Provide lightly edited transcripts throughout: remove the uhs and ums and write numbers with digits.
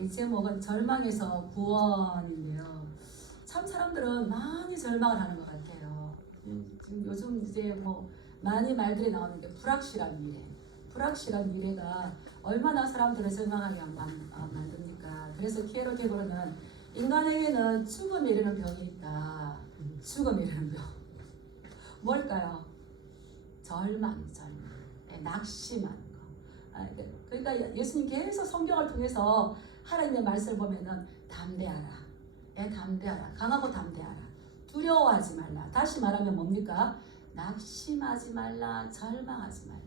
이 제목은 절망에서 구원인데요. 참 사람들은 많이 절망을 하는 것 같아요. 지금 요즘 이제 뭐 많이 말들이 나오는 게 불확실한 미래. 불확실한 미래가 얼마나 사람들을 절망하게 만듭니까? 그래서 키에로 게고르는 인간에게는 죽음에 이르는 병이 있다. 죽음에 이르는 병. 뭘까요? 절망. 낙심하는 거. 그러니까 예수님 계속 성경을 통해서 하나님의 말씀을 보면은 담대하라. 담대하라. 강하고 담대하라. 두려워하지 말라. 다시 말하면 뭡니까? 낙심하지 말라. 절망하지 말라.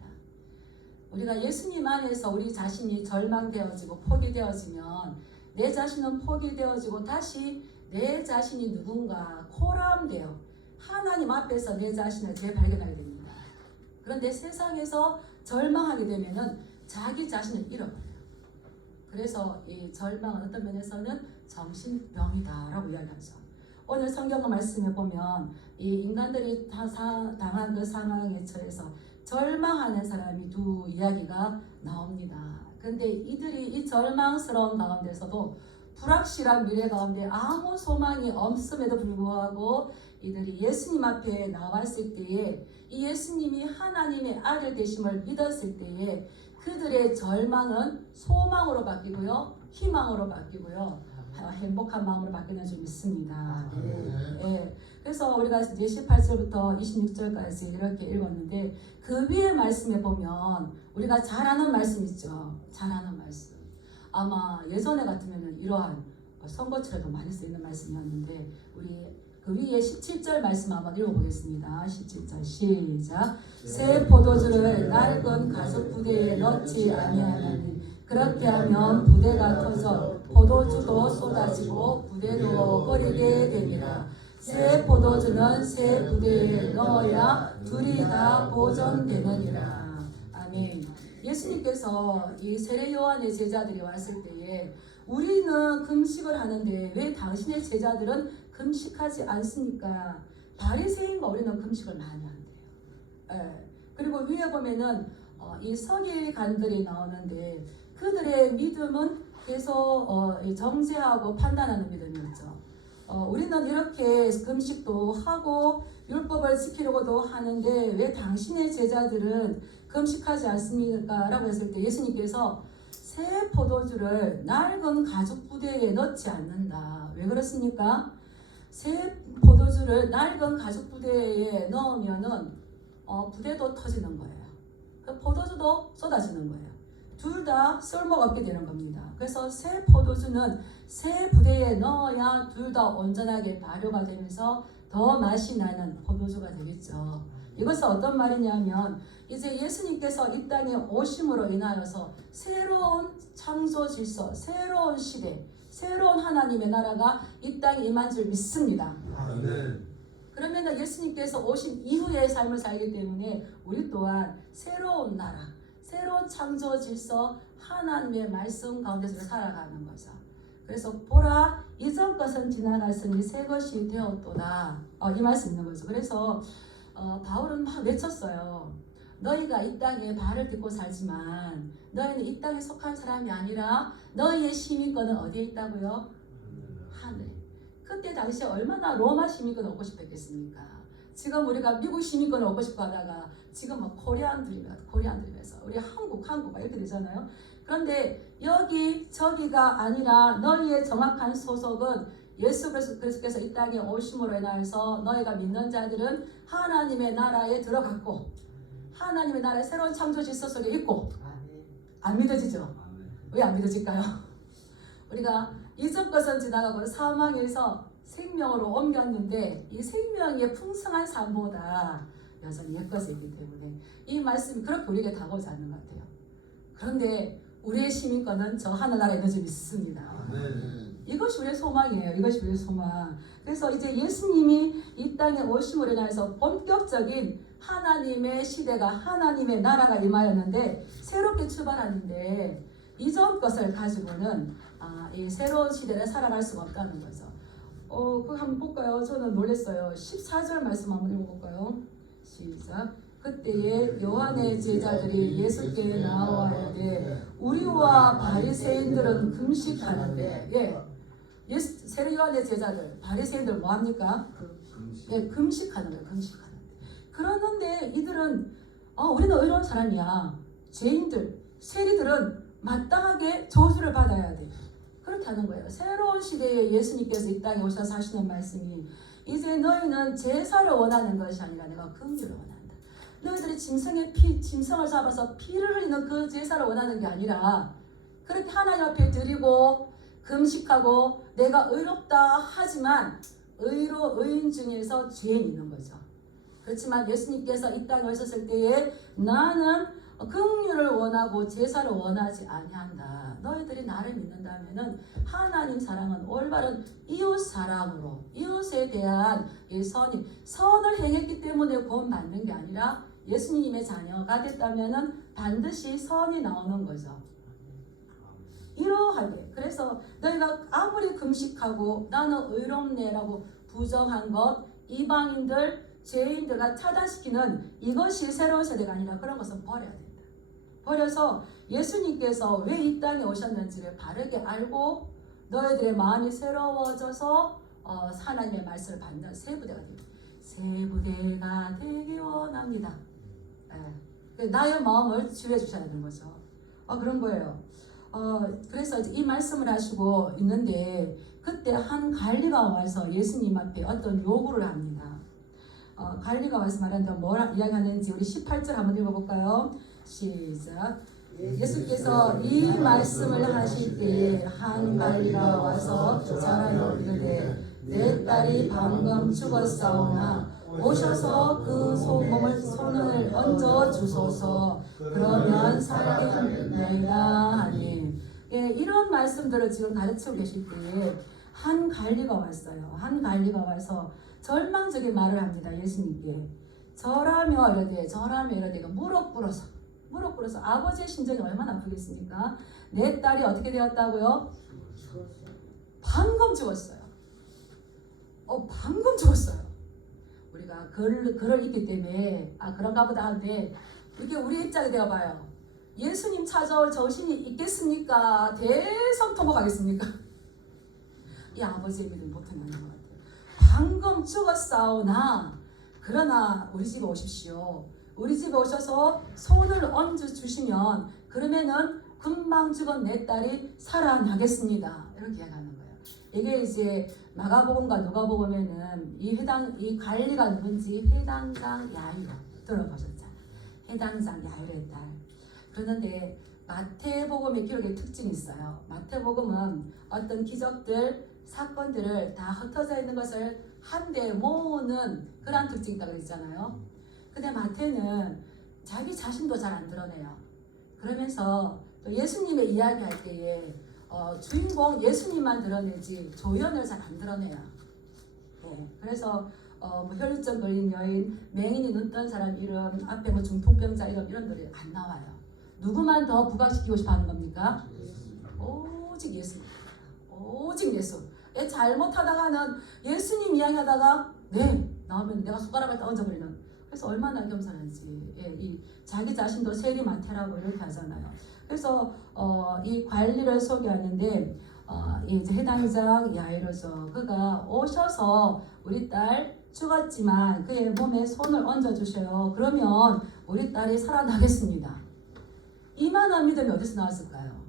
우리가 예수님 안에서 우리 자신이 절망되어지고 포기되어지면 내 자신은 포기되어지고 다시 내 자신이 누군가 코람되어 하나님 앞에서 내 자신을 재발견하게 됩니다. 그런데 세상에서 절망하게 되면은 자기 자신을 잃어버려요. 그래서 이 절망은 어떤 면에서는 정신병이다라고 이야기하죠. 오늘 성경 말씀에 보면 이 인간들이 당한 그 상황에 처해서 절망하는 사람이 두 이야기가 나옵니다. 그런데 이들이 이 절망스러운 가운데서도 불확실한 미래 가운데 아무 소망이 없음에도 불구하고 이들이 예수님 앞에 나왔을 때에 이 예수님이 하나님의 아들 되심을 믿었을 때에 그들의 절망은 소망으로 바뀌고요, 희망으로 바뀌고요, 행복한 마음으로 바뀌는 줄 믿습니다. 네. 그래서 우리가 이제 18절부터 26절까지 이렇게 읽었는데 그 위에 말씀에 보면 우리가 잘 아는 말씀 있죠. 잘 아는 말씀. 아마 예전에 같으면 이러한 선거철에도 많이 쓰이는 말씀이었는데 우리 그 위에 17절 말씀 한번 읽어보겠습니다. 17절 시작. 새 포도주를 낡은 가죽 부대에 넣지 아니하나니 그렇게 하면 부대가 터져 포도주도 쏟아지고 부대도 버리게 되니라. 새 포도주는 새 부대에 넣어야 둘이 다 보존되느니라. 아멘. 예수님께서 이 세례 요한의 제자들이 왔을 때에 우리는 금식을 하는데 왜 당신의 제자들은 금식하지 않습니까? 바리새인과 우리는 금식을 많이 한대요. 그리고 위에 보면은 이 서기관들이 나오는데 그들의 믿음은 계속 정죄하고 판단하는 믿음이었죠. 우리는 이렇게 금식도 하고 율법을 지키려고도 하는데 왜 당신의 제자들은 금식하지 않습니까? 라고 했을 때 예수님께서 새 포도주를 낡은 가죽 부대에 넣지 않는다. 왜 그렇습니까? 새 포도주를 낡은 가죽 부대에 넣으면은 부대도 터지는 거예요. 그 포도주도 쏟아지는 거예요. 둘 다 쓸모가 없게 되는 겁니다. 그래서 새 포도주는 새 부대에 넣어야 둘 다 온전하게 발효가 되면서 더 맛이 나는 포도주가 되겠죠. 이것은 어떤 말이냐면 이제 예수님께서 이 땅에 오심으로 인하여서 새로운 창조 질서, 새로운 시대, 새로운 하나님의 나라가 이 땅에 임한 줄 믿습니다. 아멘. 그러면 예수님께서 오신 이후의 삶을 살기 때문에 우리 또한 새로운 나라, 새로운 창조 질서, 하나님의 말씀 가운데서 살아가는 거죠. 그래서 보라, 이전 것은 지나갔으니 새 것이 되었도다. 이 말씀 있는 거죠. 그래서 바울은 막 외쳤어요. 너희가 이 땅에 발을 딛고 살지만 너희는 이 땅에 속한 사람이 아니라 너희의 시민권은 어디에 있다고요? 하늘에. 그때 당시에 얼마나 로마 시민권 얻고 싶었겠습니까? 지금 우리가 미국 시민권을 얻고 싶어 하다가 지금 뭐 코리안들이면서 우리 한국 이렇게 되잖아요. 그런데 여기 저기가 아니라 너희의 정확한 소속은 예수 그리스도께서 이 땅에 오심으로 인하여서 너희가 믿는 자들은 하나님의 나라에 들어갔고 하나님의 나라의 새로운 창조 질서 속에 있고. 안 믿어지죠? 왜 안 믿어질까요? 우리가 이전 것은 지나가고 사망에서 생명으로 옮겼는데 이 생명의 풍성한 삶보다 여전히 옛것이 있기 때문에 이 말씀이 그렇게 우리에게 다가오지 않는 것 같아요. 그런데 우리의 시민권은 저 하늘나라에 있는 줄 믿습니다. 이것이 우리의 소망이에요. 이것이 우리의 소망. 그래서 이제 예수님이 이 땅에 오심으로 인해서 본격적인 하나님의 시대가 하나님의 나라가 임하였는데 새롭게 출발하는데 이전 것을 가지고는 이 새로운 시대를 살아갈 수가 없다는 거죠. 그거 한번 볼까요? 저는 놀랐어요. 14절 말씀 한번 읽어볼까요? 시작. 그때에 요한의 제자들이 예수께 나와 이르되 우리와 바리새인들은 금식하는데 세례 요한의 제자들 바리새인들 뭐 합니까? 금식하는 거예요. 금식하는. 그러는데 이들은 우리는 의로운 사람이야. 죄인들, 세리들은 마땅하게 저주를 받아야 돼. 그렇게 하는 거예요. 새로운 시대에 예수님께서 이 땅에 오셔서 하시는 말씀이 이제 너희는 제사를 원하는 것이 아니라 내가 긍휼을 원한다. 너희들이 짐승을 잡아서 피를 흘리는 그 제사를 원하는 게 아니라 그렇게 하나님 앞에 드리고 금식하고 내가 의롭다 하지만 의인 중에서 죄인이 있는 거죠. 그렇지만 예수님께서 이 땅에 오셨을 때에 나는 긍휼을 원하고 제사를 원하지 아니한다. 너희들이 나를 믿는다면은 하나님 사랑은 올바른 이웃 사랑으로 이웃에 대한 이 선을 행했기 때문에 구원 받는 게 아니라 예수님의 자녀가 됐다면은 반드시 선이 나오는 거죠. 이러하게 그래서 너희가 아무리 금식하고 나는 의롭네라고 부정한 것 이방인들 죄인들과 차단시키는 이것이 새로운 세대가 아니라 그런 것은 버려야 된다. 버려서 예수님께서 왜 이 땅에 오셨는지를 바르게 알고 너희들의 마음이 새로워져서 하나님의 말씀을 받는 세부대가 됩니다. 세부대가 되기 원합니다. 나의 마음을 치유해 주셔야 되는 거죠. 그런 거예요. 그래서 이 말씀을 하시고 있는데 그때 한 관리가 와서 예수님 앞에 어떤 요구를 합니다. 관리가 와서 말하는데 뭐라 이야기하는지 우리 18절 한번 읽어볼까요? 시작. 예수께서 이 말씀을 하실 때에 한 관리가 와서 저라여 이르되 내 딸이 방금 죽었사오나 오셔서 그 손을 얹어 주소서 그러면 살겠나이다 하니 이런 말씀들을 지금 가르치고 계실 때에 한 관리가 왔어요. 한 관리가 와서 절망적인 말을 합니다. 예수님께 저라며 이러되 무릎 꿇어서 아버지의 심정이 얼마나 아프겠습니까? 내 딸이 어떻게 되었다고요? 방금 죽었어요. 방금 죽었어요. 우리가 글을 읽기 때문에 그런가 보다 하는데 이렇게 우리 입장이 되어봐요. 예수님 찾아올 정신이 있겠습니까? 대성통곡하겠습니까? 이 아버지의 믿음 못하는 것 같아요. 방금 죽었사오나 그러나 우리 집에 오십시오. 우리 집에 오셔서 손을 얹어 주시면 그러면은 금방 죽은 내 딸이 살아나겠습니다. 이렇게 이야기하는 거예요. 이게 이제 마가복음과 누가복음에는 이 관리가 누군지 회당장 야이로 들어보셨죠? 회당장 야이로의 딸. 그런데 마태복음의 기록의 특징이 있어요. 마태복음은 어떤 기적들, 사건들을 다 흩어져 있는 것을 한데 모으는 그런 특징이 있다고 그랬잖아요. 근데 마태는 자기 자신도 잘 안 드러내요. 그러면서 또 예수님의 이야기할 때에 주인공 예수님만 드러내지 조연을 잘 안 드러내요. 그래서 혈루증 걸린 여인, 맹인이 눈 뜬 사람 이름, 앞에 중풍병자 이름 이런 들이 안 나와요. 누구만 더 부각시키고 싶어 하는 겁니까? 오직 예수입니다. 오직 예수. 잘못하다가는 예수님 이야기하다가 나오면 내가 숟가락을 딱 얹어버리는. 그래서 얼마나 겸손한지. 이 자기 자신도 세리마태라고 이렇게 하잖아요. 그래서 이 관리를 소개하는데 이제 해당장 야이로죠. 그가 오셔서 우리 딸 죽었지만 그의 몸에 손을 얹어 주셔요. 그러면 우리 딸이 살아나겠습니다. 이만한 믿음이 어디서 나왔을까요?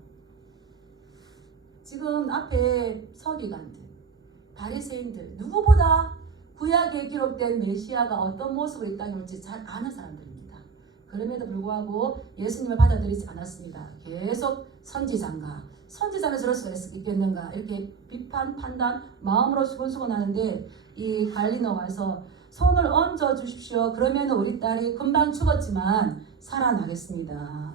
지금 앞에 서기관들, 바리새인들 누구보다 구약에 기록된 메시아가 어떤 모습으로 이 땅에 올지 잘 아는 사람들입니다. 그럼에도 불구하고 예수님을 받아들이지 않았습니다. 계속 선지자가 저럴 수가 있겠는가 이렇게 비판, 판단, 마음으로 수곤수곤 하는데 이 관리는 와서 손을 얹어 주십시오. 그러면 우리 딸이 금방 죽었지만 살아나겠습니다.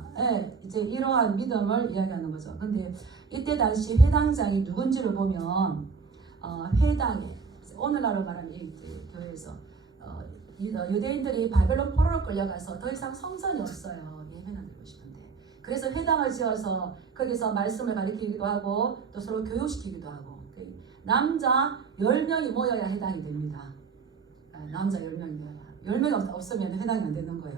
이제 이러한 믿음을 이야기하는 거죠. 근데 이때 당시 회당장이 누군지를 보면 회당에 오늘날로 말하면 이 교회에서 유대인들이 바벨론 포로로 끌려가서 더 이상 성전이 없어요. 예배는 드리고 싶은데 그래서 회당을 지어서 거기서 말씀을 가르치기도 하고 또 서로 교육시키기도 하고 남자 10명이 모여야 회당이 됩니다. 남자 10명이 모여야 10명 없으면 회당이 안 되는 거예요.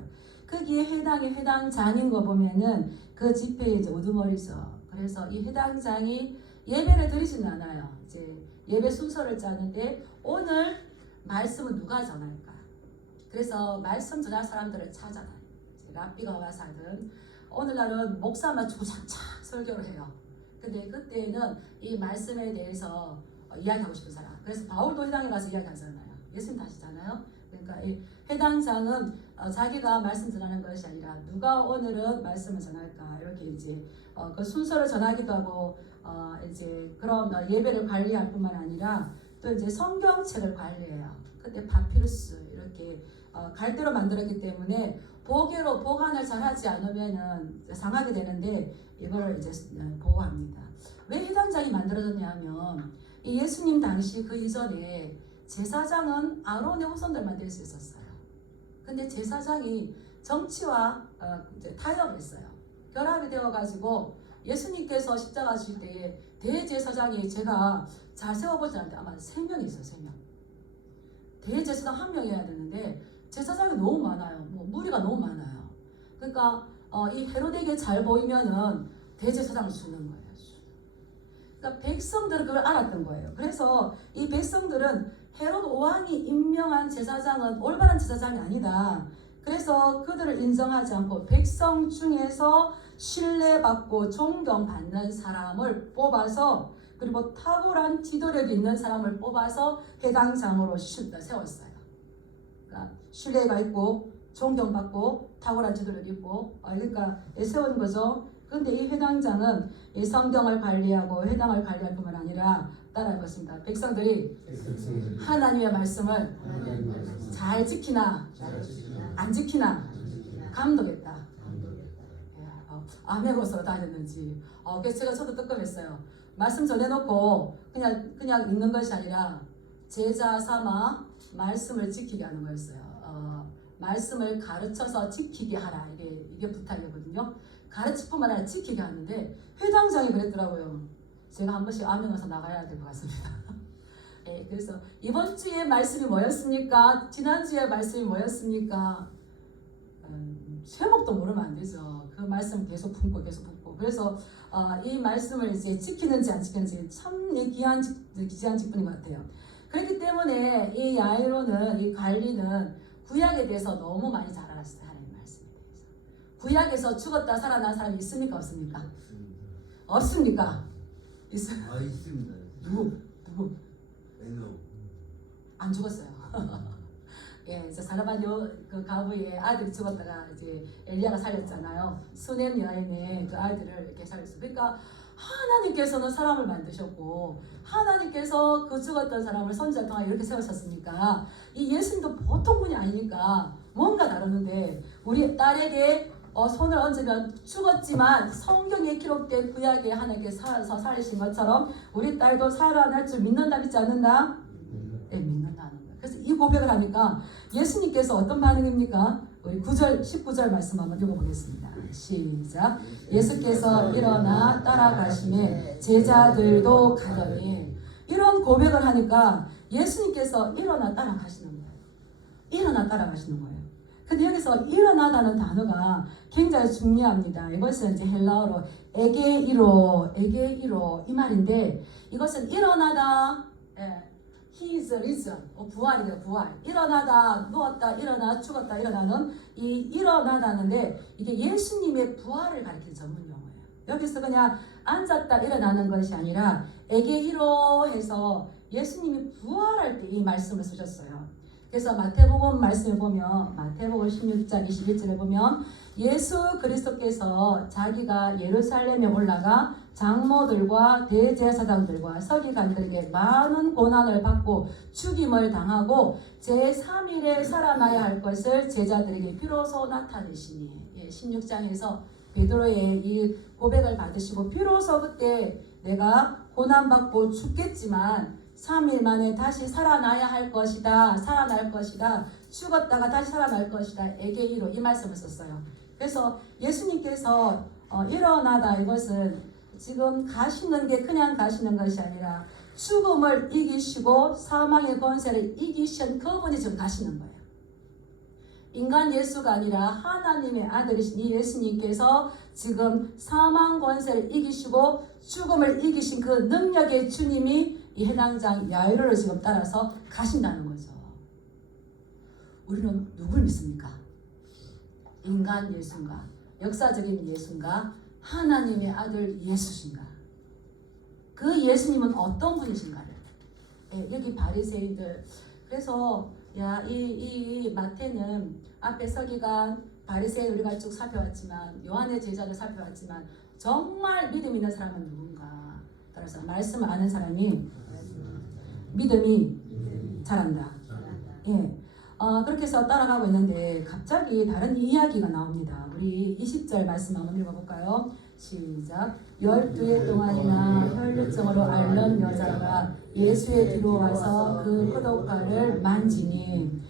거기에 회당장인 거 보면은 그 집회에 이제 우두머리죠. 그래서 이 회당장이 예배를 드리지는 않아요. 이제 예배 순서를 짜는데 오늘 말씀은 누가 전할까? 그래서 말씀 전할 사람들을 찾아가요. 랍비가 와서 하든 오늘날은 목사만 주구장창 설교를 해요. 근데 그때는 이 말씀에 대해서 이야기하고 싶은 사람. 그래서 바울도 회당에 가서 이야기하잖아요. 예수님 다시잖아요. 그러니까 이 회당장은 자기가 말씀 전하는 것이 아니라 누가 오늘은 말씀을 전할까 이렇게 이제 그 순서를 전하기도 하고 이제 그런 예배를 관리할 뿐만 아니라 또 이제 성경책을 관리해요. 그때 파피루스 이렇게 갈대로 만들었기 때문에 보게로 보관을 잘하지 않으면은 상하게 되는데 이걸 이제 보호합니다. 왜 회당장이 만들어졌냐면 이 예수님 당시 그 이전에 제사장은 아론의 후손들만 될 수 있었어요. 근데 제사장이 정치와 이제 타협을 했어요. 결합이 되어가지고 예수님께서 십자가 지실 때에 대제사장이 제가 잘 세워보지 않는데 아마 3명이 있어요. 3명. 대제사장 1명이어야 되는데 제사장이 너무 많아요. 뭐 무리가 너무 많아요. 그러니까 이 헤로데에게 잘 보이면은 대제사장을 주는 거예요. 그러니까 백성들은 그걸 알았던 거예요. 그래서 이 백성들은 헤롯 왕이 임명한 제사장은 올바른 제사장이 아니다. 그래서 그들을 인정하지 않고 백성 중에서 신뢰받고 존경받는 사람을 뽑아서 그리고 탁월한 지도력이 있는 사람을 뽑아서 회당장으로 세웠어요. 그러니까 신뢰가 있고 존경받고 탁월한 지도력이 있고 그러니까 세운 거죠. 그런데 이 회당장은 이 성경을 관리하고 회당을 관리할 뿐만 아니라 따라할 것입니다. 백성들이 하나님의 말씀을 잘 지키나 안 지키나 감독했다. 암행어서 다녔는지. 그래서 제가 저도 뜨끔했어요. 말씀 전해놓고 그냥 읽는 것이 아니라 제자 삼아 말씀을 지키게 하는 거였어요. 말씀을 가르쳐서 지키게 하라. 이게 부탁이거든요. 가르칠 뿐만 아니라 지키게 하는데 회당장이 그랬더라고요. 제가 한 번씩 암행어서 나가야 될 것 같습니다. 네, 그래서 이번 주에 말씀이 뭐였습니까? 지난주에 말씀이 뭐였습니까? 제목도 모르면 안 되죠. 그 말씀 계속 품고. 그래서 이 말씀을 이제 지키는지 안 지키는지 참 귀한 직분인 것 같아요. 그렇기 때문에 이 야이로는 이 관리는 구약에 대해서 너무 많이 잘 알았어요. 하나님 말씀에 대해서. 구약에서 죽었다 살아난 사람이 있습니까? 없습니까? 없습니까? 있어요. 있습니다. 누구? 에노. 안 죽었어요. 예, 이제 사르밧 그 가부의 아들이 죽었다가 이제 엘리야가 살렸잖아요. 수넴 여인의 그 아들을 이렇게 살렸어요. 그러니까 하나님께서는 사람을 만드셨고 하나님께서 그 죽었던 사람을 선지자 통하여 이렇게 세우셨으니까 이 예수님도 보통 분이 아니니까 뭔가 다르는데 우리 딸에게 손을 얹으면 죽었지만 성경에 기록된 구약에 하나님께서 살아서 살리신 것처럼 우리 딸도 살아날 줄 믿는다 믿지 않는다? 네, 믿는다는 거예요. 그래서 이 고백을 하니까 예수님께서 어떤 반응입니까? 우리 19절 말씀 한번 읽어보겠습니다. 시작. 예수께서 일어나 따라가시매 제자들도 가더니 이런 고백을 하니까 예수님께서 일어나 따라가시는 거예요. 일어나 따라가시는 거예요. 근데 여기서 일어나다는 단어가 굉장히 중요합니다. 이것은 이제 헬라어로 에게이로 이 말인데 이것은 일어나다 He is risen. 부활이에요. 부활. 일어나다, 누웠다, 일어나, 죽었다, 일어나는 이 일어나다는데 이게 예수님의 부활을 가리키는 전문 용어예요. 여기서 그냥 앉았다, 일어나는 것이 아니라 에게이로 해서 예수님이 부활할 때 이 말씀을 쓰셨어요. 그래서 마태복음 말씀을 보면 마태복음 16장 21절에 보면 예수 그리스도께서 자기가 예루살렘에 올라가 장로들과 대제사장들과 서기관들에게 많은 고난을 받고 죽임을 당하고 제3일에 살아나야 할 것을 제자들에게 비로소 나타내시니 16장에서 베드로의 이 고백을 받으시고 비로소 그때 내가 고난받고 죽겠지만 3일 만에 다시 살아나야 할 것이다. 살아날 것이다. 죽었다가 다시 살아날 것이다. 에게이로 이 말씀을 썼어요. 그래서 예수님께서 일어나다 이것은 지금 가시는 게 그냥 가시는 것이 아니라 죽음을 이기시고 사망의 권세를 이기신 그분이 지금 가시는 거예요. 인간 예수가 아니라 하나님의 아들이신 이 예수님께서 지금 사망 권세를 이기시고 죽음을 이기신 그 능력의 주님이 이 해당장 야이로를 지금 따라서 가신다는 거죠. 우리는 누굴 믿습니까? 인간 예수인가? 역사적인 예수인가? 하나님의 아들 예수신가? 그 예수님은 어떤 분이신가를 여기 바리새인들 그래서 이 마태는 앞에 서기관 바리새인 우리가 쭉 살펴왔지만 요한의 제자를 살펴왔지만 정말 믿음 있는 사람은 누군가? 따라서 말씀 아는 사람이 믿음이 잘한다. 예. 그렇게 해서 따라가고 있는데 갑자기 다른 이야기가 나옵니다. 우리 20절 말씀 한번 읽어볼까요? 시작. 12해 동안이나 혈류증으로 앓는 여자가 예수의 뒤로 와서 그 포도가를 만지니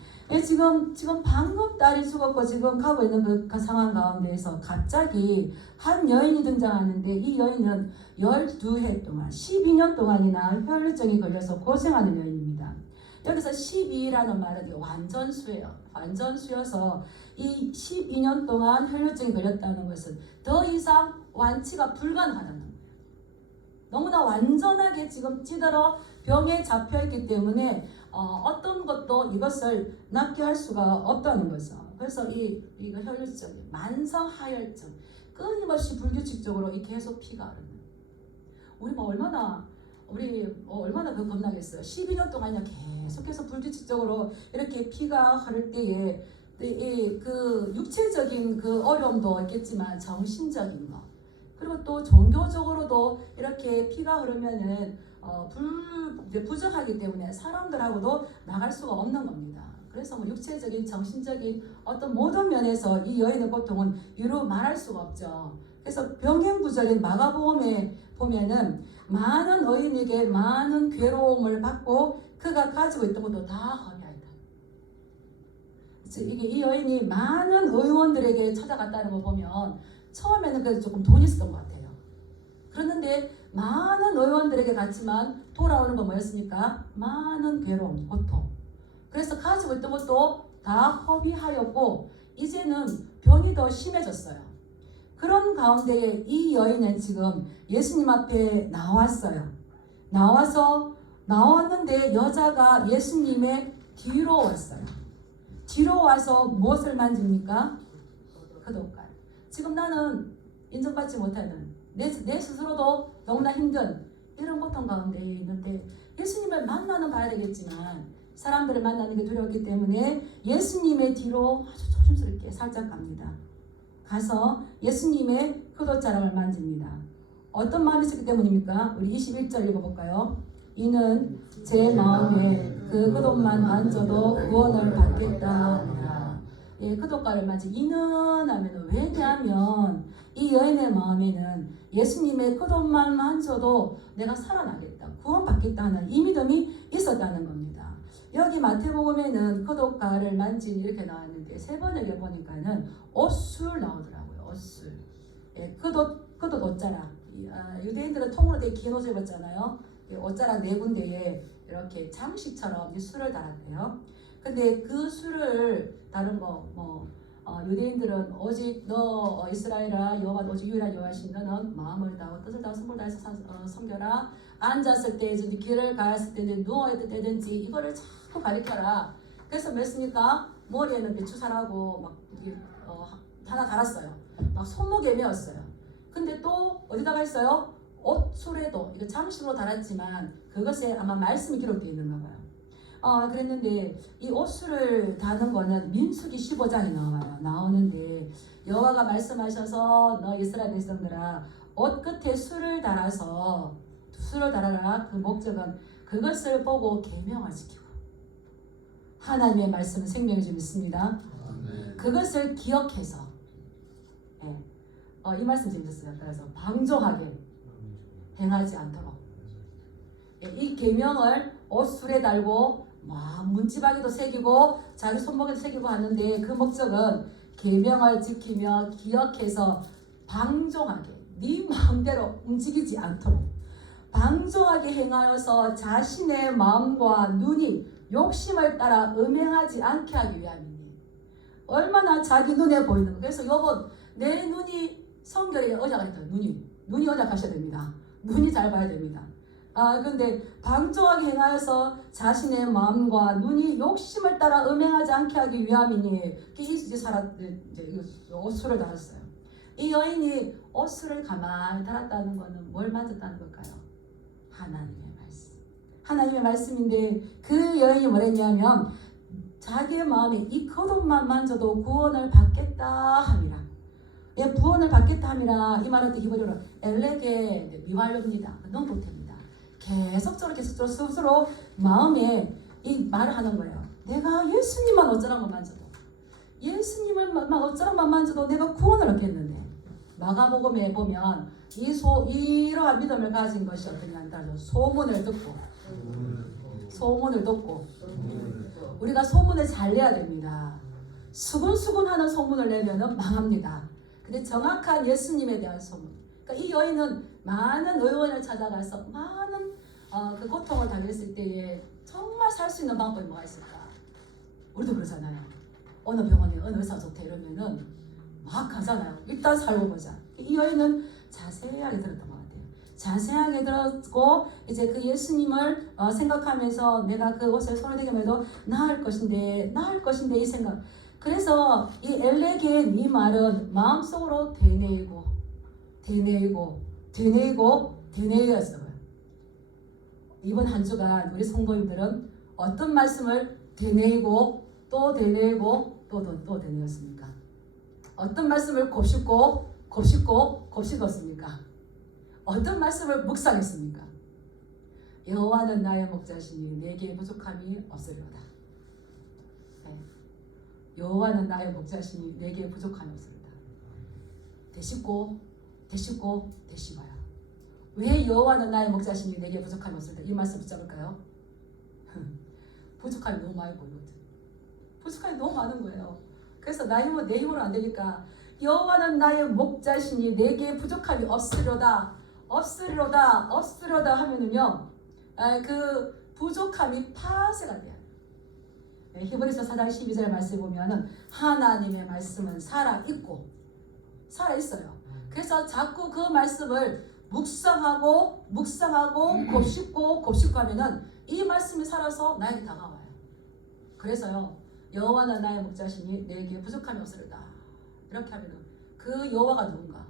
지금 방금 딸이 죽었고 지금 가고 있는 그 상황 가운데에서 갑자기 한 여인이 등장하는데 이 여인은 12해 동안 12년 동안이나 혈류증이 걸려서 고생하는 여인입니다. 여기서 12라는 말은 완전수예요. 완전수여서 이 12년 동안 혈류증이 걸렸다는 것은 더 이상 완치가 불가능하다는 거예요. 너무나 완전하게 지금 찌들어 병에 잡혀있기 때문에 어떤 것도 이것을 낫게 할 수가 없다는 거죠. 그래서 이거 혈류증, 만성 하혈증, 끊임없이 불규칙적으로 이 계속 피가 흐르는. 우리 얼마나 그 겁나겠어요. 12년 동안이나 계속해서 불규칙적으로 이렇게 피가 흐를 때에 그 육체적인 그 어려움도 있겠지만 정신적인 거 그리고 또 종교적으로도 이렇게 피가 흐르면은 부정하기 때문에 사람들하고도 나갈 수가 없는 겁니다. 그래서 뭐 육체적인, 정신적인 어떤 모든 면에서 이 여인의 고통은 이루 말할 수가 없죠. 그래서 병행부적인 마가복음에 보면은 많은 의인에게 많은 괴로움을 받고 그가 가지고 있던 것도 다 허비하였다. 이게 이 여인이 많은 의원들에게 찾아갔다는 거 보면 처음에는 그래도 조금 돈이 있었던 것 같아요. 그랬는데 많은 의원들에게 갔지만 돌아오는 건 뭐였습니까? 많은 괴로움, 고통. 그래서 가지고 있던 것도 다 허비하였고 이제는 병이 더 심해졌어요. 그런 가운데에 이 여인은 지금 예수님 앞에 나왔어요. 나왔는데 여자가 예수님의 뒤로 왔어요. 뒤로 와서 무엇을 만집니까? 포도가루. 지금 나는 인정받지 못하는 내 스스로도 너무나 힘든 이런 고통 가운데 있는데 예수님을 만나는 봐야 되겠지만 사람들을 만나는 게 두려웠기 때문에 예수님의 뒤로 아주 조심스럽게 살짝 갑니다. 가서 예수님의 포도자락을 만집니다. 어떤 마음이 있었기 때문입니까? 우리 21절 읽어볼까요? 이는 제 마음에 그 포도만 만져도 구원을 받겠다. 예, 포도가를 만지 이는 하면 왜냐하면 이 여인의 마음에는 예수님의 포도만 만져도 내가 살아나겠다, 구원받겠다 하는 이 믿음이 있었다는 겁니다. 여기 마태복음에는 포도가를 만진 이렇게 나왔는데 세 번역에 보니까는 옷술 나오더라고요. 옷술. 예, 그도 옷자락. 유대인들은 통으로 된 긴 옷을 입었잖아요. 옷자락 네 군데에 이렇게 장식처럼 이 술을 달았대요. 근데 그 술을 다른 유대인들은 오직 너 이스라엘아 여호와 오직 유일한 여호와신 너는 마음을 다하고 뜻을 다하고 손을 다해서 섬겨라. 앉았을 때든지 길을 가였을 때든지 누워있을 때든지 이거를 자꾸 가리켜라. 그래서 몇 습니까? 머리에는 배추살하고 막 하나 달았어요. 막 손목에 메었어요. 근데 또 어디다가 했어요? 옷술에도 이거 장식으로 달았지만 그것에 아마 말씀이 기록되어 있는가 봐요. 그랬는데 이 옷술을 다는 거는 민수기 15장에 나오는데 여호와가 말씀하셔서 너 이스라엘 백성들아 옷 끝에 술을 달아라. 그 목적은 그것을 보고 계명을 지키고 하나님의 말씀은 생명이 좀 있습니다. 그것을 기억해서 이 말씀 재밌었어요. 그래서 방종하게 행하지 않도록 이 계명을 옷술에 달고 문지방에도 새기고 자기 손목에도 새기고 하는데 그 목적은 계명을 지키며 기억해서 방종하게 네 마음대로 움직이지 않도록 방종하게 행하여서 자신의 마음과 눈이 욕심을 따라 음행하지 않게 하기 위함이니 얼마나 자기 눈에 보이는 거. 그래서 여러분 내 눈이 성결이 언약을 했다. 눈이 언약하셔야 됩니다. 눈이 잘 봐야 됩니다. 근데 방종하게 행하여서 자신의 마음과 눈이 욕심을 따라 음행하지 않게 하기 위함이니 이제 옷수를 달았어요. 이 여인이 옷수를 가만히 달았다는 것은 뭘 만졌다는 걸까요? 하나님의 말씀. 하나님의 말씀인데 그 여인이 뭐랬냐면 자기의 마음에 이 겉옷만 만져도 구원을 받겠다 함이라. 예, 구원을 받겠다 함이라. 이 말은 히브리어로 엘레게 미완료입니다. 능동태입니다. 계속적으로 스스로 마음에 이 말을 하는 거예요. 내가 예수님만 어쩌란만 만져도, 예수님만 어쩌란만 만져도 내가 구원을 얻겠는데. 마가복음에 보면 이러한 믿음을 가진 것이 어떠냐 따라 소문을 듣고 우리가 소문을 잘 내야 됩니다. 수근수근하는 소문을 내면은 망합니다. 근데 정확한 예수님에 대한 소문. 그러니까 이 여인은 많은 의원을 찾아가서 많은 그 고통을 당했을 때에 정말 살 수 있는 방법이 뭐가 있을까? 우리도 그러잖아요. 어느 병원에 어느 의사 좋대 이러면은 막 가잖아요. 일단 살고 보자. 이 여인은 자세하게 들었던 것 같아요. 자세하게 들었고 이제 그 예수님을 생각하면서 내가 그 옷에 손을 대기면도 나을 것인데 이 생각. 그래서 이 엘레겐 이 말은 마음속으로 되뇌였어요. 이번 한 주간 우리 성도님들은 어떤 말씀을 되뇌이고 또 되뇌었습니까? 어떤 말씀을 곱씹었습니까? 어떤 말씀을 묵상했습니까? 여호와는 나의 목자시니 내게 부족함이 없으리로다. 네. 여호와는 나의 목자시니 내게 부족함이 없으리로다. 되씹어요. 왜 여호와는 나의 목자시니 내게 부족함이 없으리로다. 이 말씀 붙잡을까요? 부족함이 너무 많이 보이거든. 부족함이 너무 많은 거예요. 그래서 내 힘으로 안 되니까 여호와는 나의 목자시니 내게 부족함이 없으리로다 하면은요, 그 부족함이 파쇄가 돼요. 히브리서 4장 12절 말씀에 보면은 하나님의 말씀은 살아있어요. 그래서 자꾸 그 말씀을 묵상하고 곱씹고 하면은 이 말씀이 살아서 나에게 다가와요. 그래서요, 여호와는 나의 목자시니 내게 부족함이 없으리로다. 이렇게 하면은 그 여호와가 누군가?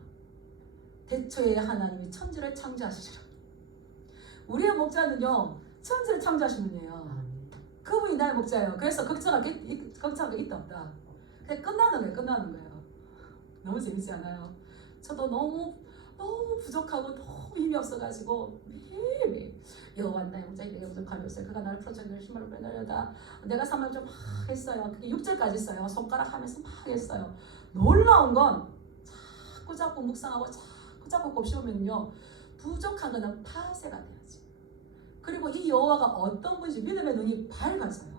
대초에 하나님이 천지를 창조하시리라. 우리의 목자는요, 천지를 창조하신 분이에요. 그분이 나의 목자예요. 그래서 걱정할 게 있다 없다. 그냥 끝나는 거예요. 너무 재밌지 않아요? 저도 너무 부족하고 너무 힘이 없어가지고 매일매일 여호와 나의 목자니 내게 부족함이 없어요. 그가 나를 풀어주는 힘을 빼내려다. 내가 3을 좀 막 했어요. 그게 6절까지 있어요. 손가락 하면서 막 했어요. 놀라운 건 자꾸 묵상하고 자꾸 곱씹으면요, 부족한 거는 파쇄가 돼야지. 그리고 이 여호와가 어떤 분인지 믿음의 눈이 밝아져요.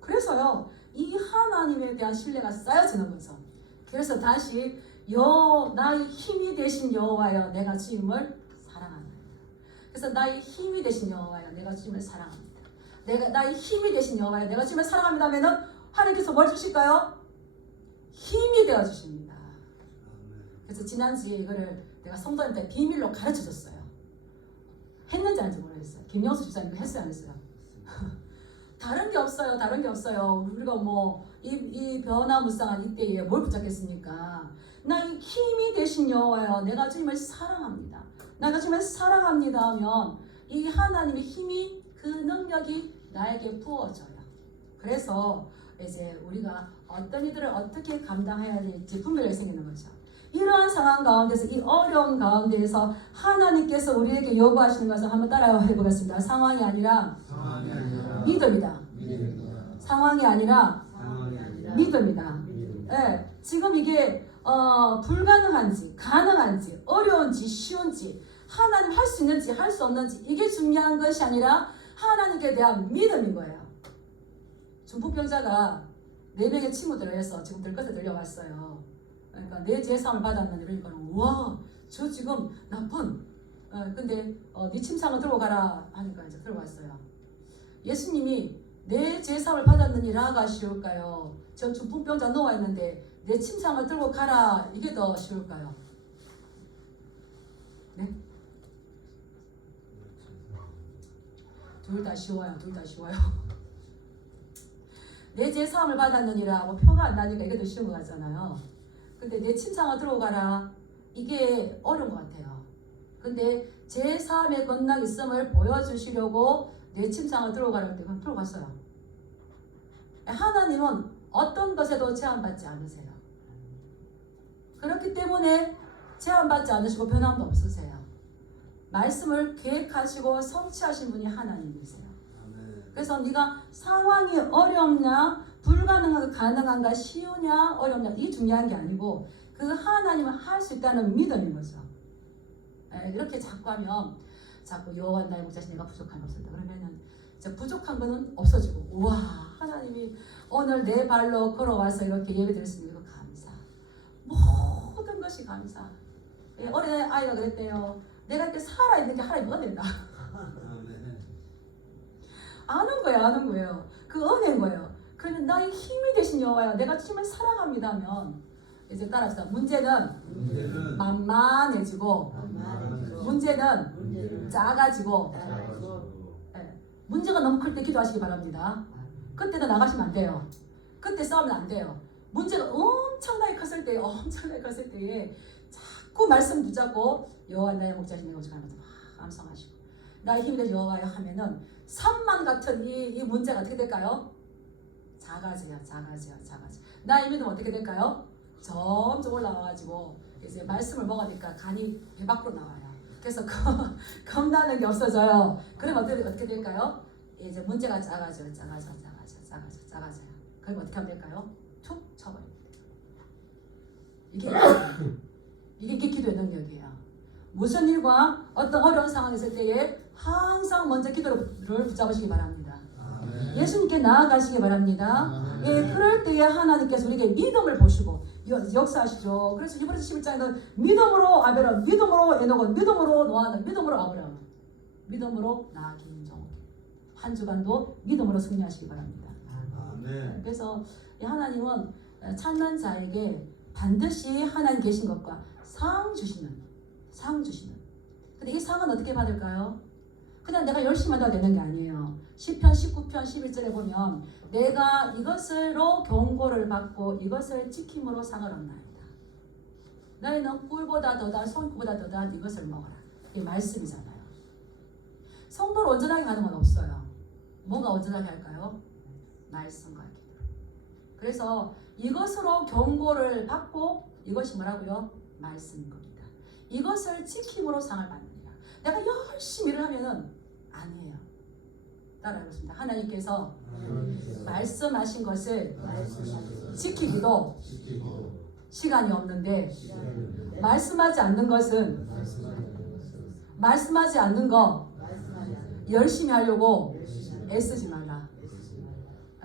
그래서요, 이 하나님에 대한 신뢰가 쌓여지는 거죠. 그래서 다시 나의 힘이 되신 여호와여 내가 주님을 사랑합니다. 그래서 나의 힘이 되신 여호와여 내가 주님을 사랑합니다. 나의 힘이 되신 여호와여 내가 주님을 사랑합니다 하면은 하나님께서 뭘 주실까요? 힘이 되어 주십니다. 그래서 지난주에 이거를 내가 성도님한테 비밀로 가르쳐 줬어요. 했는지 아닌지 모르겠어요. 김영수 집사님 이거 했어요 안 했어요? 다른 게 없어요. 우리가 이 변화무쌍한 이때에 뭘 붙잡겠습니까? 나의 힘이 되신 여호와여 내가 주님을 사랑합니다. 내가 주님을 사랑합니다 하면 이 하나님의 힘이 그 능력이 나에게 부어져요. 그래서 이제 우리가 어떤 이들을 어떻게 감당해야 될지 분별이 생기는 거죠. 이러한 상황 가운데서 이 어려운 가운데에서 하나님께서 우리에게 요구하시는 것을 한번 따라 해보겠습니다. 상황이 아니라 믿음이다. 상황이 아니라 믿음이다. 네, 지금 이게 불가능한지 가능한지 어려운지 쉬운지 하나님 할 수 있는지 할 수 없는지 이게 중요한 것이 아니라 하나님께 대한 믿음인 거예요. 중풍병자가 4명의 친구들을 해서 지금 들것에 들려왔어요. 그러니까 내 제사함을 받았는데 그러니까 우와 저 지금 나쁜 근데 네 침상을 들고 가라 하니까 이제 들고 왔어요. 예수님이 내 제사함을 받았느니라 가시올까요? 저 중풍병자 누워 있는데 내 침상을 들고 가라, 이게 더 쉬울까요? 네? 둘 다 쉬워요. 둘 다 쉬워요. 내 죄 사함을 받았느니라 뭐 표가 안 나니까 이게 더 쉬운 것 같잖아요. 근데 내 침상을 들고 가라, 이게 어려운 것 같아요. 근데 죄 사함의 권능 있음을 보여주시려고 내 침상을 들고 가라고 그때 들고 갔어요. 하나님은 어떤 것에도 제한받지 않으세요. 그렇기 때문에 제한받지 않으시고 변함도 없으세요. 말씀을 계획하시고 성취하신 분이 하나님이세요. 그래서 네가 상황이 어렵냐, 불가능한가, 가능한가, 쉬우냐, 어렵냐, 이게 중요한 게 아니고 그 하나님은 할 수 있다는 믿음인 거죠. 이렇게 자꾸 하면 자꾸 여호와 나의 목자신 내가 부족한 게 없었다 그러면은 부족한 거는 없어지고, 우와, 하나님이 오늘 내 발로 걸어와서 이렇게 예배드릴 수 있는 거 감사, 모든 것이 감사. 어린 아이가 그랬대요. 내가 이렇게 살아있는 게 하나님 은혜다. 아는 거예요. 아는 거예요. 그 은혜인 거예요. 그러면 나의 힘이 되신 여호와여, 내가 주님을 사랑합니다 하면 이제 따라합시다. 문제는 만만해지고, 문제는 작아지고. 문제가 너무 클 때 기도하시기 바랍니다. 그때도 나가시면 안 돼요. 그때 싸우면 안 돼요. 문제가 엄청나게 컸을 때에 자꾸 말씀 붙잡고 여호와 나의 목자신 내가 오직하면서 막 암송하시고, 나의 힘이 되신 여호와여 하면은 산만 같은 이 문제가 어떻게 될까요? 작아져요. 나의 믿음 어떻게 될까요? 점점 올라와가지고 이제 말씀을 먹으니까 간이 배 밖으로 나와요. 그래서 겁나는 게 없어져요. 그럼 어떻게 될까요? 이제 문제가 작아져요. 그럼 어떻게 하면 될까요? 툭 쳐버립니다. 이게 기도의 능력이에요. 무슨 일과 어떤 어려운 상황이 있을 때에 항상 먼저 기도를 붙잡으시기 바랍니다. 예수님께 나아가시기 바랍니다. 그럴 때에 하나님께서 우리에게 믿음을 보시고 역사하시죠. 그래서 히브리서 11장에는 믿음으로 아벨은, 믿음으로 에녹은, 믿음으로 노아는, 믿음으로 아브라함, 믿음으로 나 김종욱, 한 주간도 믿음으로 승리하시기 바랍니다. 그래서 하나님은 찾는 자에게 반드시 하나님 계신 것과 상 주시는. 근데 이 상은 어떻게 받을까요? 그냥 내가 열심히 하다 되는 게 아니에요. 시편 19편 11절에 보면 내가 이것으로 경고를 받고 이것을 지킴으로 상을 얻나이다. 너희는 꿀보다 더다한 손꿀보다 더다한 이것을 먹어라. 이게 말씀이잖아요. 성도를 온전하게 하는 건 없어요. 뭐가 온전하게 할까요? 말씀과 기도. 그래서 이것으로 경고를 받고 이것이 뭐라고요? 말씀인 겁니다. 이것을 지킴으로 상을 받느니라. 내가 열심히 일을 하면은 아니에요. 따라해보겠습니다. 하나님께서 말씀하신 것을 지키기도 시간이 없는데, 말씀하지 않는 것은 말씀하지 않는 거 열심히 하려고 애쓰지 말라.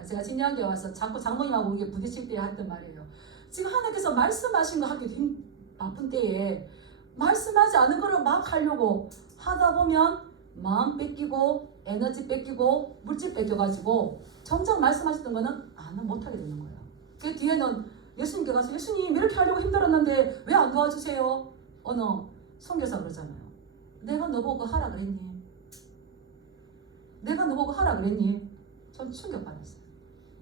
제가 진리한교회 와서 자꾸 장모님하고 이게 부딪힐 때 했던 말이에요. 지금 하나님께서 말씀하신 거 하기 바쁜 때에 말씀하지 않은 거를 막 하려고 하다 보면 마음 뺏기고 에너지 뺏기고 물질 뺏겨가지고 점점 말씀하셨던 거는 못하게 되는 거예요. 그 뒤에는 예수님께 가서 예수님 이렇게 하려고 힘들었는데 왜 안 도와주세요? 어느 선교사 그러잖아요. 내가 너보고 하라 그랬니? 전 충격받았어요.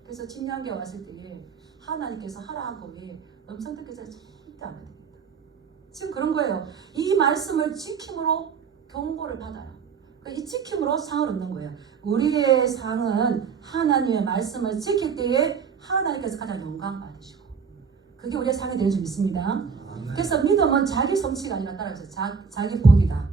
그래서 진리한교회 왔을 때에 하나님께서 하라 한 거에 음성 듣기서 절대 안 됩니다. 지금 그런 거예요. 이 말씀을 지킴으로 경고를 받아요. 이 지킴으로 상을 얻는 거예요. 우리의 상은 하나님의 말씀을 지킬 때에 하나님께서 가장 영광 받으시고, 그게 우리의 상이 되는 줄 믿습니다. 그래서 믿음은 자기 성취가 아니라 따라서 자기 복이다.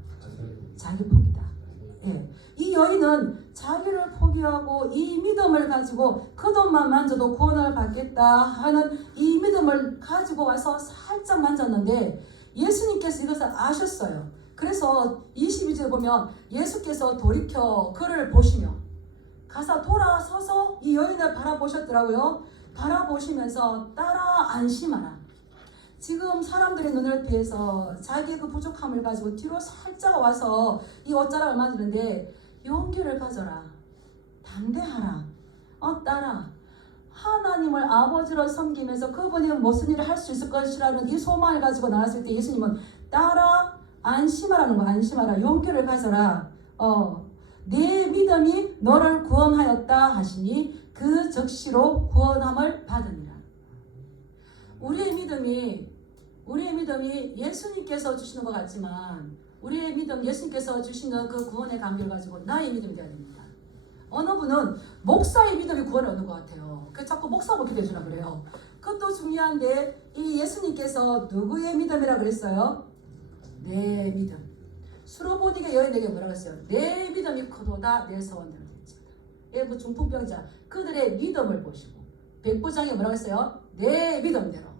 이 여인은 자기를 포기하고 이 믿음을 가지고 그 돈만 만져도 구원을 받겠다 하는 이 믿음을 가지고 와서 살짝 만졌는데 예수님께서 이것을 아셨어요. 그래서 22절에 보면 예수께서 돌이켜 그를 보시며 가서 돌아서서 이 여인을 바라보셨더라고요. 바라보시면서 따라 안심하라. 지금 사람들의 눈을 피해서 자기의 그 부족함을 가지고 뒤로 살짝 와서 이 옷자락을 만지는데 용기를 가져라. 담대하라. 따라. 하나님을 아버지로 섬기면서 그분이 무슨 일을 할 수 있을 것이라는 이 소망을 가지고 나왔을 때 예수님은 따라 안심하라는 거. 안심하라. 용기를 가져라. 내 믿음이 너를 구원하였다 하시니 그 즉시로 구원함을 받으니라. 우리의 믿음이 예수님께서 주시는 것 같지만 우리의 믿음, 예수님께서 주시는 그 구원의 감격을 가지고 나의 믿음이 되어야 됩니다. 어느 분은 목사의 믿음이 구원을 얻는 것 같아요. 그래서 자꾸 목사가 기도해 주라 그래요. 그것도 중요한데 이 예수님께서 누구의 믿음이라 그랬어요? 내 믿음. 수로보니게 여인에게 뭐라고 했어요? 내 믿음이 크도다 내 소원대로 되지어다. 그 중풍병자 그들의 믿음을 보시고 백부장이 뭐라고 했어요? 내 믿음대로.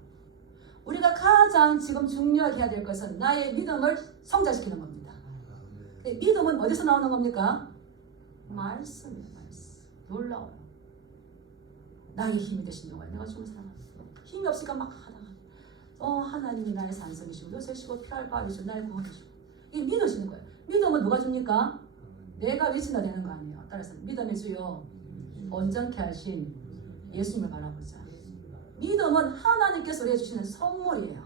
우리가 가장 지금 중요하게 해야 될 것은 나의 믿음을 성장시키는 겁니다. 믿음은 어디서 나오는 겁니까? 말씀이에요. 말씀. 놀라워요. 나의 힘이 되신 영광. 내가 죽은 사람 힘이 없으니까 막 하다가 하나님이 나의 산성이시고 요새시고 피할 바위시고 나의 구원이시고 이 믿으시는 거예요. 믿음은 누가 줍니까? 내가 외친다 되는 거 아니에요. 따라서 믿음의 주요 온전케 하신 예수님을 바라보자. 믿음은 하나님께서 우리에게 주시는 선물이에요.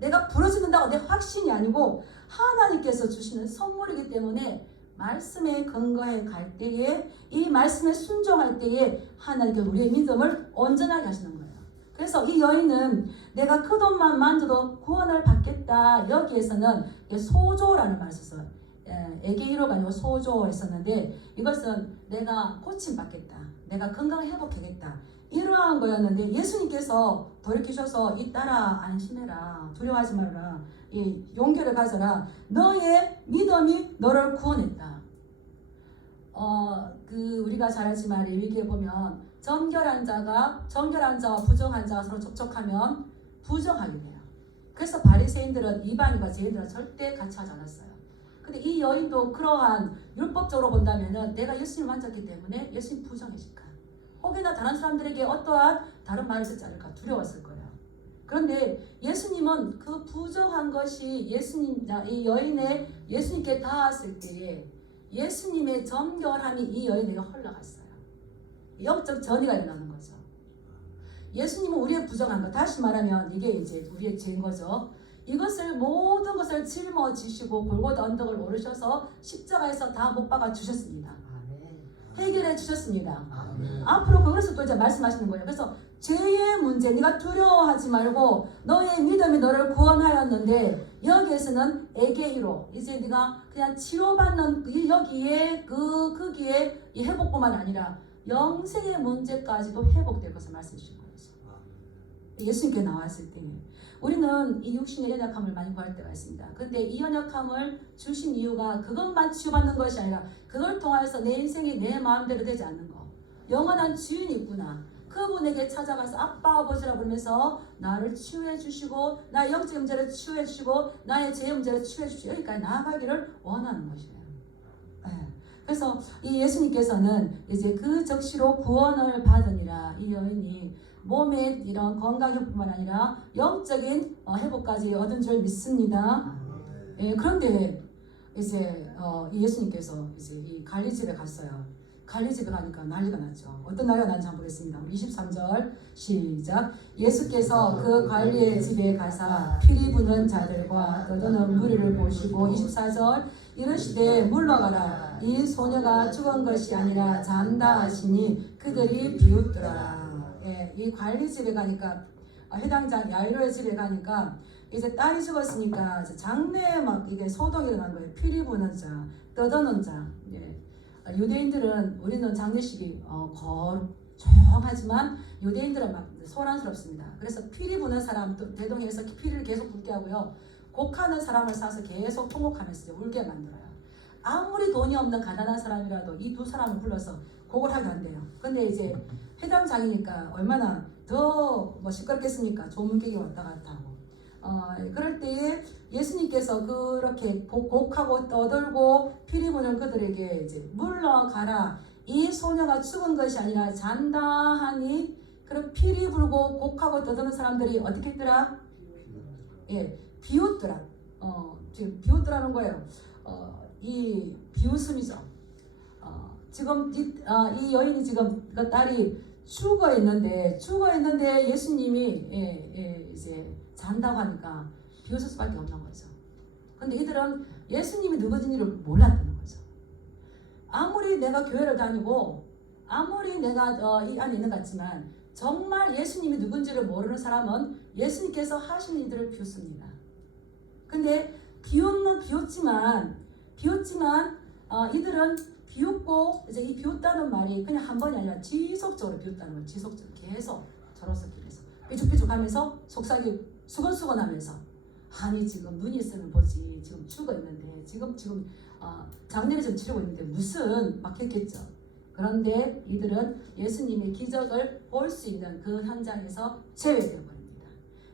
내가 부러진다고 내 확신이 아니고 하나님께서 주시는 선물이기 때문에 말씀에 근거해 갈 때에 이 말씀에 순종할 때에 하나님께서 우리의 믿음을 온전하게 하시는 거예요. 그래서 이 여인은 내가 그 돈만 만져도 구원을 받겠다. 여기에서는 소조라는 말을 썼어요. 에게이로가 아니고 소조를 썼는데 이것은 내가 고침받겠다. 내가 건강을 회복하겠다. 이러한 거였는데 예수님께서 돌이키셔서 이 딸아 안심해라. 두려워하지 말라. 이 용기를 가져라. 너의 믿음이 너를 구원했다. 우리가 잘 알지만 레위기에 보면 정결한 자와 부정한 자가 서로 접촉하면 부정하게 돼요. 그래서 바리새인들은 이방인과 죄인들은 절대 같이 하지 않았어요. 근데 이 여인도 그러한 율법적으로 본다면은 내가 예수님을 만졌기 때문에 예수님 부정해질까? 혹여나 다른 사람들에게 어떠한 다른 말을 듣지 않을까 두려웠을 거예요. 그런데 예수님은 그 부정한 것이 이 여인의 예수님께 닿았을 때에 예수님의 정결함이 이 여인에게 흘러갔어요. 영적 전이가 일어나는 거죠. 예수님은 우리의 부정한 것, 다시 말하면 이게 이제 우리의 죄인 거죠. 이것을 모든 것을 짊어지시고 골고다 언덕을 오르셔서 십자가에서 다 못 박아 주셨습니다. 해결해 주셨습니다. 앞으로 그것을 또 이제 말씀하시는 거예요. 그래서 죄의 문제, 네가 두려워하지 말고 너의 믿음이 너를 구원하였는데 여기에서는 에게이로 이제 네가 그냥 치료받는 여기에 거기에 이 회복뿐만 아니라 영생의 문제까지도 회복될 것을 말씀해 주신 거예요. 예수님께 나왔을 때 우리는 이 육신의 연약함을 많이 구할 때가 있습니다. 그런데 이 연약함을 주신 이유가 그것만 치유받는 것이 아니라 그걸 통해서 내 인생이 내 마음대로 되지 않는 거. 영원한 주인이 있구나. 그분에게 찾아가서 아빠 아버지라 부르면서 나를 치유해 주시고 나의 영적 문제를 치유해 주시고 나의 죄의 문제를 치유해 주시고 여기까지 나아가기를 원하는 것이에요. 네. 그래서 이 예수님께서는 이제 그 적시로 구원을 받으니라. 이 여인이 몸의 이런 건강 회복뿐만 아니라 영적인 회복까지 얻은 줄 믿습니다. 예, 그런데 이제 예수님께서 이제 이 관리 집에 갔어요. 관리 집에 가니까 난리가 났죠. 어떤 난리가 났는지 한번 보겠습니다. 23절 시작. 예수께서 그 관리의 집에 가사 피리 부는 자들과 떠드는 무리를 보시고 24절 이르시되 물러가라. 이 소녀가 죽은 것이 아니라 잔다 하시니 그들이 비웃더라. 예, 이 관리 집에 가니까 해당장 야이로의 집에 가니까 이제 딸이 죽었으니까 이제 장래에 막 이게 소동이 일어난 거예요. 피리 부는 자, 떠드는 자. 예. 유대인들은 우리는 장례식이 조용하지만 유대인들은 막 소란스럽습니다. 그래서 피리 부는 사람 대동에서 피리를 계속 붓게 하고요. 곡하는 사람을 사서 계속 통곡하면서 울게 만들어요. 아무리 돈이 없는 가난한 사람이라도 이 두 사람을 불러서 곡을 하게 한대요. 근데 이제 회당장이니까 얼마나 더 시끄럽겠습니까? 조문객이 왔다 갔다 하고. 그럴 때에 예수님께서 그렇게 곡하고 떠들고 피리 부는 그들에게 이제 물러가라. 이 소녀가 죽은 것이 아니라 잔다 하니 그런 피리 불고 곡하고 떠드는 사람들이 어떻게 했더라? 예, 비웃더라. 지금 비웃더라는 거예요. 이 비웃음이죠. 지금 이 여인이 지금 그 딸이 죽어 있는데 예수님이 이제 잔다고 하니까 비웃을 수밖에 없는 거죠. 근데 이들은 예수님이 누구인지를 몰랐다는 거죠. 아무리 내가 교회를 다니고 아무리 내가 이 안에 있는 것 같지만 정말 예수님이 누군지를 모르는 사람은 예수님께서 하신 일들을 비웃습니다. 근데 비웃지만 이들은 비웃고 이제 이 비웃다는 말이 그냥 한 번이 아니라 지속적으로 비웃다는 거예요. 지속적으로 계속 저로서 길에서 삐죽삐죽하면서 속삭이 수건수건하면서 아니 지금 눈이 있으면 보지 지금 죽어 있는데 지금 장례를 좀 치르고 있는데 무슨 막 했겠죠. 그런데 이들은 예수님의 기적을 볼 수 있는 그 현장에서 제외되어 버립니다.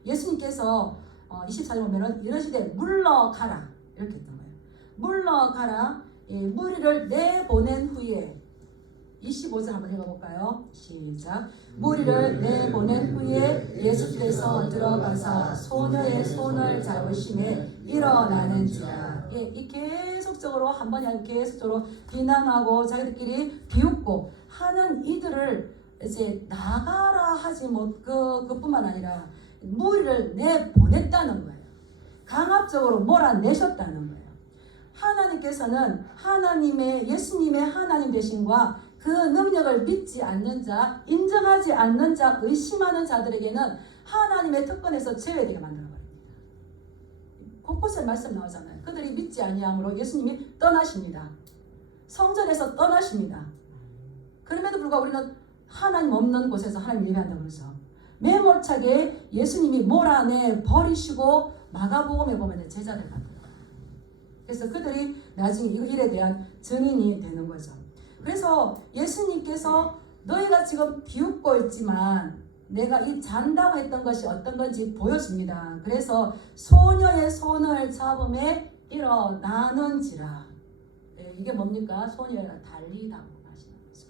예수님께서 24절 보면은 이러시되 물러가라 이렇게 했던 거예요. 물러가라. 무리를 내보낸 후에 25절 한번 읽어볼까요? 시작. 무리를 내보낸 후에 예수께서 들어가사 소녀의 손을 잡으심에 일어나는지라. 이 계속적으로 한 번이 아니고 계속적으로 비난하고 자기들끼리 비웃고 하는 이들을 이제 나가라 하지 못 그뿐만 아니라 무리를 내보냈다는 거예요. 강압적으로 몰아내셨다는 거예요. 하나님께서는 예수님의 하나님 되심과 그 능력을 믿지 않는 자, 인정하지 않는 자, 의심하는 자들에게는 하나님의 특권에서 제외되게 만들어버립니다. 곳곳에 말씀 나오잖아요. 그들이 믿지 아니함으로 예수님이 떠나십니다. 성전에서 떠나십니다. 그럼에도 불구하고 우리는 하나님 없는 곳에서 하나님 예배한다고 그러죠. 매몰차게 예수님이 몰아내 버리시고 마가복음에 보면 제자들 만들어요. 그래서 그들이 나중에 이 일에 대한 증인이 되는 거죠. 그래서 예수님께서 너희가 지금 비웃고 있지만 내가 이 잔다고 했던 것이 어떤 건지 보여줍니다. 그래서 소녀의 손을 잡음에 일어나는지라. 이게 뭡니까? 소녀가 달리다고 하시는 거죠.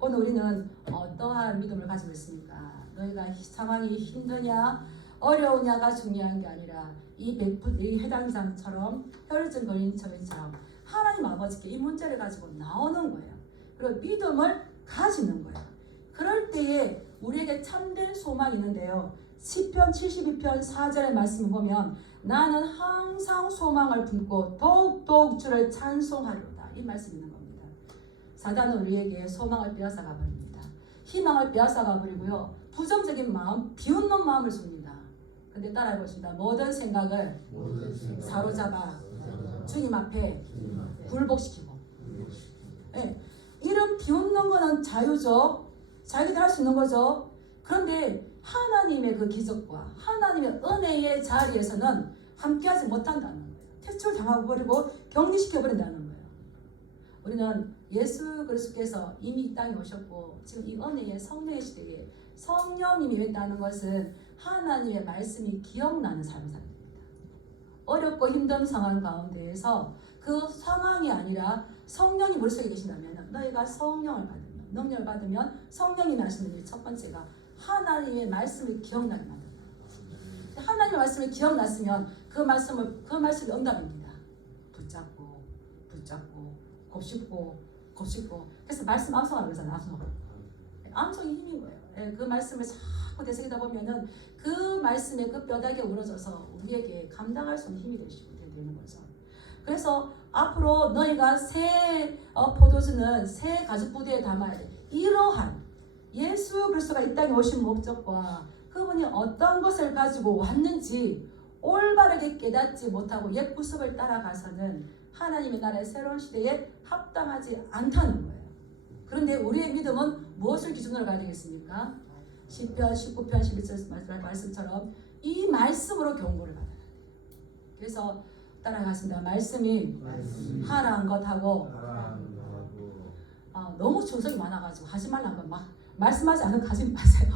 오늘 우리는 어떠한 믿음을 가지고 있습니까? 너희가 상황이 힘드냐 어려우냐가 중요한 게 아니라 이 해당장처럼 혈증 걸린 저희처럼 하나님 아버지께 이 문제를 가지고 나오는 거예요. 그리고 믿음을 가지는 거예요. 그럴 때에 우리에게 참된 소망이 있는데요. 시편 72편 4절의 말씀을 보면 나는 항상 소망을 품고 더욱더욱 주를 찬송하리로다. 이 말씀이 있는 겁니다. 사단은 우리에게 소망을 빼앗아가 버립니다. 희망을 빼앗아가 버리고요. 부정적인 마음, 비웃는 마음을 줍니다. 근데 따라해보십니다. 모든 생각을 사로잡아 주님 앞에 굴복시키고. 네. 이런 비웃는 거는 자유죠. 자기들 할 수 있는 거죠. 그런데 하나님의 그 기적과 하나님의 은혜의 자리에서는 함께하지 못한다는 거예요. 퇴출당하고 버리고 격리시켜버린다는 거예요. 우리는 예수 그리스도께서 이미 이 땅에 오셨고 지금 이 은혜의 성령의 시대에 성령님이 임했다는 것은 하나님의 말씀이 기억나는 삶을 살게 됩니다. 어렵고 힘든 상황 가운데에서 그 상황이 아니라 성령이 머릿속에 계신다면 너희가 성령을 받으면 능력을 받으면 성령님이 하시는 일 첫 번째가 하나님의 말씀을 기억나게 만든다. 하나님의 말씀이 기억났으면 그 말씀이 응답입니다. 붙잡고 곱씹고 그래서 말씀 암송하는 거잖아요. 암송이 힘인 거예요. 그 말씀을 자꾸 되새기다 보면은 그 말씀에 그 뼈다귀가 우러져서 우리에게 감당할 수 있는 힘이 되시고 되는 거죠. 그래서 앞으로 너희가 새 포도주는 새 가죽 부대에 담아야 돼. 이러한 예수 그리스도가 이 땅에 오신 목적과 그분이 어떤 것을 가지고 왔는지 올바르게 깨닫지 못하고 옛 구습을 따라가서는 하나님의 나라의 새로운 시대에 합당하지 않다는 거예요. 그런데 우리의 믿음은 무엇을 기준으로 가야 되겠습니까? 시편 19편 11절 말씀처럼 이 말씀으로 경고를 받아야 돼요. 그래서 따라가겠습니다. 말씀이 하라는 것하고 너무 충성이 많아가지고 하지 말라는 건 막 말씀하지 않은 거 하지 마세요.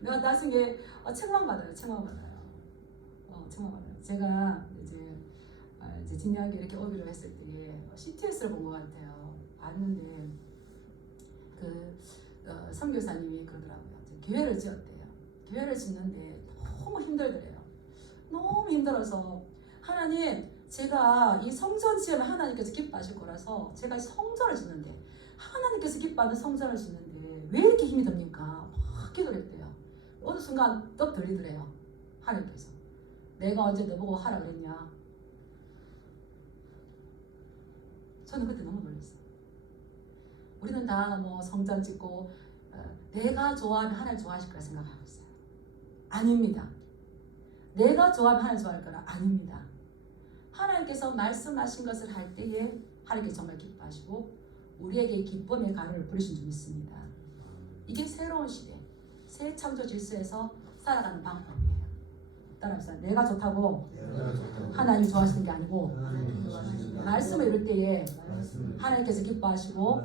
내가 나중에 책망받아요. 제가 이제 진리학교 이렇게 오기로 했을 때 CTS를 본 것 같아요. 봤는데 그 선교사님이 그러더라고요. 교회를 지었대요. 교회를 짓는데 너무 힘들더래요. 너무 힘들어서 하나님 제가 이 성전 지으면 하나님께서 기뻐하실 거라서 제가 성전을 짓는데 하나님께서 기뻐하는 성전을 짓는데 왜 이렇게 힘이 듭니까? 막 기도를 했대요. 어느 순간 떡 들리더래요. 하나님께서. 내가 언제 너보고 하라 그랬냐? 저는 그때 너무 놀랐어요. 우리는 다 뭐 성전 짓고 내가 좋아하면 하나님 좋아하실 거라 생각하고 있어요. 아닙니다. 내가 좋아하면 하나님 좋아할 거라 아닙니다. 하나님께서 말씀하신 것을 할 때에 하나님께서 정말 기뻐하시고 우리에게 기쁨의 가루를 부르신 줄 믿습니다. 이게 새로운 시대, 새 창조 질서에서 살아가는 방법이에요. 따라합시다. 내가 좋다고 하나님 좋아하시는 게 아니고 말씀을 이룰 때에 하나님께서 기뻐하시고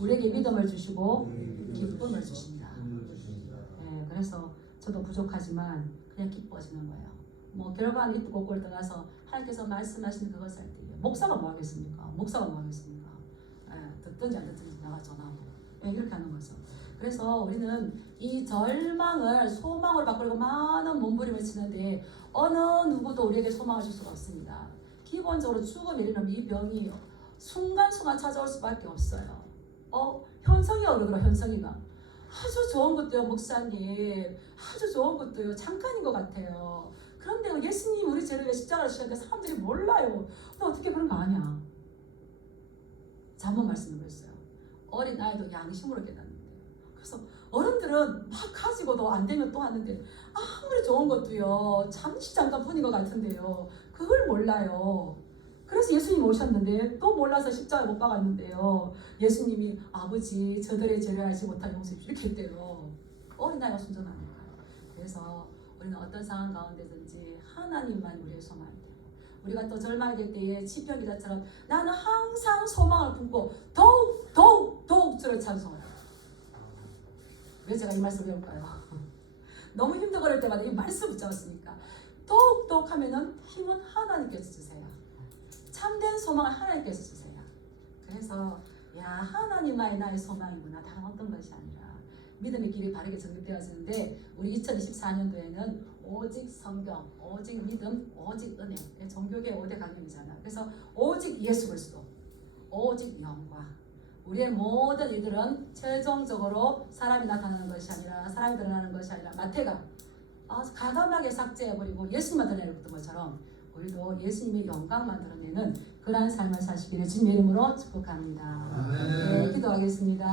우리에게 믿음을 주시고 기쁨을 주신다. 네, 그래서 저도 부족하지만 그냥 기뻐지는 거예요. 뭐 결과는 있고 꼴 떠나서 하나님께서 말씀하시는 그것을 할 때에 목사가 뭐 하겠습니까? 목사가 뭐 하겠습니까? 듣든지 안 듣든지 나가 전하고 이렇게 하는 거죠. 그래서 우리는 이 절망을 소망으로 바꾸려고 많은 몸부림을 치는데 어느 누구도 우리에게 소망을 줄 수가 없습니다. 기본적으로 죽음에 이르는 이 병이 순간순간 찾아올 수밖에 없어요. 현성이가 그러더라. 현성이가 아주 좋은 것도요 목사님, 아주 좋은 것도요 잠깐인 것 같아요. 그런데 예수님 우리 죄를 위해 십자가를 지셨는데 사람들이 몰라요. 너 어떻게 그런 거 아냐? 잘못 말씀드렸어요. 어린 아이도 양심으로 깨닫는데, 그래서 어른들은 막 가지고도 안 되면 또 하는데 아무리 좋은 것도요 잠시 잠깐 뿐인 것 같은데요 그걸 몰라요. 그래서 예수님 오셨는데 또 몰라서 십자가에 못 박았는데요 예수님이 아버지 저들의 죄를 알지 못하게 용서해 주시고 이렇게 했대요. 어린아이가 순전하니까. 그래서 우리는 어떤 상황 가운데든지 하나님만 우리의 소망이 되고, 우리가 또 절망이 될 때에 시편 기자처럼 나는 항상 소망을 품고 더욱 주를 찬송해요. 왜 제가 이 말씀을 배울까요? 너무 힘들고 그럴 때마다 이 말씀 붙잡았으니까 더욱 하면은 힘은 하나님께서 주세요. 참된 소망을 하나님께서 주세요. 그래서 하나님만이 나의 소망이구나, 다른 어떤 것이 아니라 믿음의 길이 바르게 정립되어지는데, 우리 2024년도에는 오직 성경, 오직 믿음, 오직 은혜, 종교계 5대 강령이잖아요. 그래서 오직 예수 그리스도, 오직 영과, 우리의 모든 일들은 최종적으로 사람이 나타나는 것이 아니라, 사람이 드러나는 것이 아니라, 마태가 가감하게 삭제해버리고 예수만 드러내는 것처럼 우리도 예수님의 영광만 드러내는 그러한 삶을 사시기를 주님의 이름으로 축복합니다. 네, 기도하겠습니다.